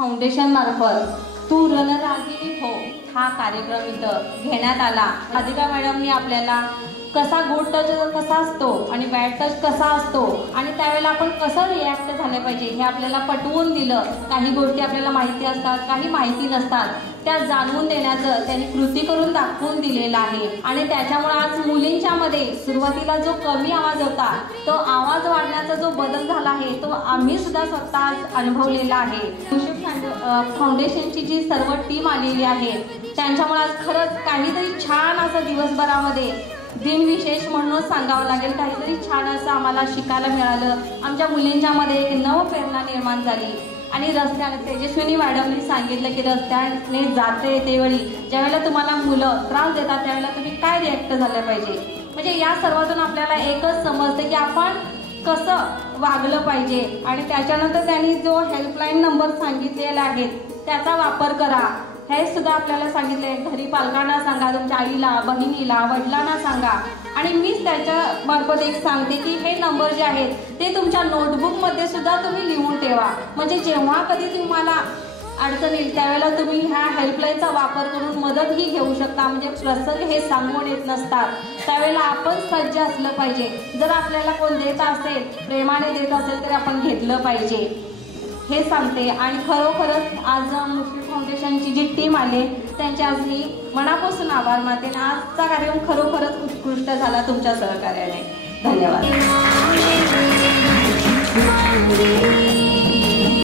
Foundation मार्फत तू रणरागिणी हो हा कार्यक्रम इथं घेण्यात आला। राधिका मॅडमनी आपल्याला कसा गुड टच कसा असतो आणि बॅड टच कसा असतो आणि त्यावेळेला आपण कसं रिॲक्ट झालं पाहिजे हे आपल्याला पटवून दिलं। काही गोष्टी आपल्याला माहिती असतात, काही माहिती नसतात, त्या जाणून देण्याचं त्यांनी कृती करून दाखवून दिलेलं आहे। आणि त्याच्यामुळे आज मुलींच्या मध्ये सुरुवातीला जो कमी आवाज होता तो आवाज वाढण्याचा जो बदल झाला आहे तो आम्ही सुद्धा स्वतः अनुभवलेला आहे। फाउंडेशनची जी सर्व टीम आलेली आहे त्यांच्यामुळे आज खरंच काहीतरी छान असं दिवसभरामध्ये दिनविशेष म्हणून सांगावं लागेल, काहीतरी छान असं आम्हाला शिकायला मिळालं। आमच्या मुलींच्या मध्ये एक नवप्रेरणा निर्माण झाली आणि रस्त्याने तेजस्विनी मॅडमनी सांगितलं की रस्त्याने जाते तेवेळी ज्यावेळेला तुम्हाला मुलं त्रास देतात त्यावेळेला तुम्ही काय रिॲक्ट झालं पाहिजे। म्हणजे या सर्वातून आपल्याला एकच समजते की आपण कसं वागलं पाहिजे। आणि त्याच्यानंतर त्यांनी जो हेल्पलाईन नंबर सांगितलेला आहे त्याचा वापर करा हे सुद्धा आपल्याला सांगितले। घरी पालकांना सांगा, तुमच्या आईला, बहिणीला, वडिलांना सांगा। आणि मीच त्याच्या मार्फत एक सांगते की हे नंबर जे आहेत ते तुमच्या नोटबुकमध्ये सुद्धा तुम्ही लिहून ठेवा, म्हणजे जेव्हा कधी तुम्हाला अडचण येईल त्यावेळेला तुम्ही ह्या हेल्पलाईनचा वापर करून मदतही घेऊ शकता। म्हणजे प्रसंग हे सांगून येत नसतात, त्यावेळेला आपण सज्ज असलं पाहिजे। जर आपल्याला कोण देत असेल, प्रेमाने देत असेल तर आपण घेतलं पाहिजे हे सांगते। आणि खरोखरच आज मुश्रीफ फाउंडेशनची जी टीम आले त्यांचे आज मी मनापासून आभार मानते। आजचा कार्यक्रम खरोखरच उत्कृष्ट झाला तुमच्या सहकार्याने। धन्यवाद।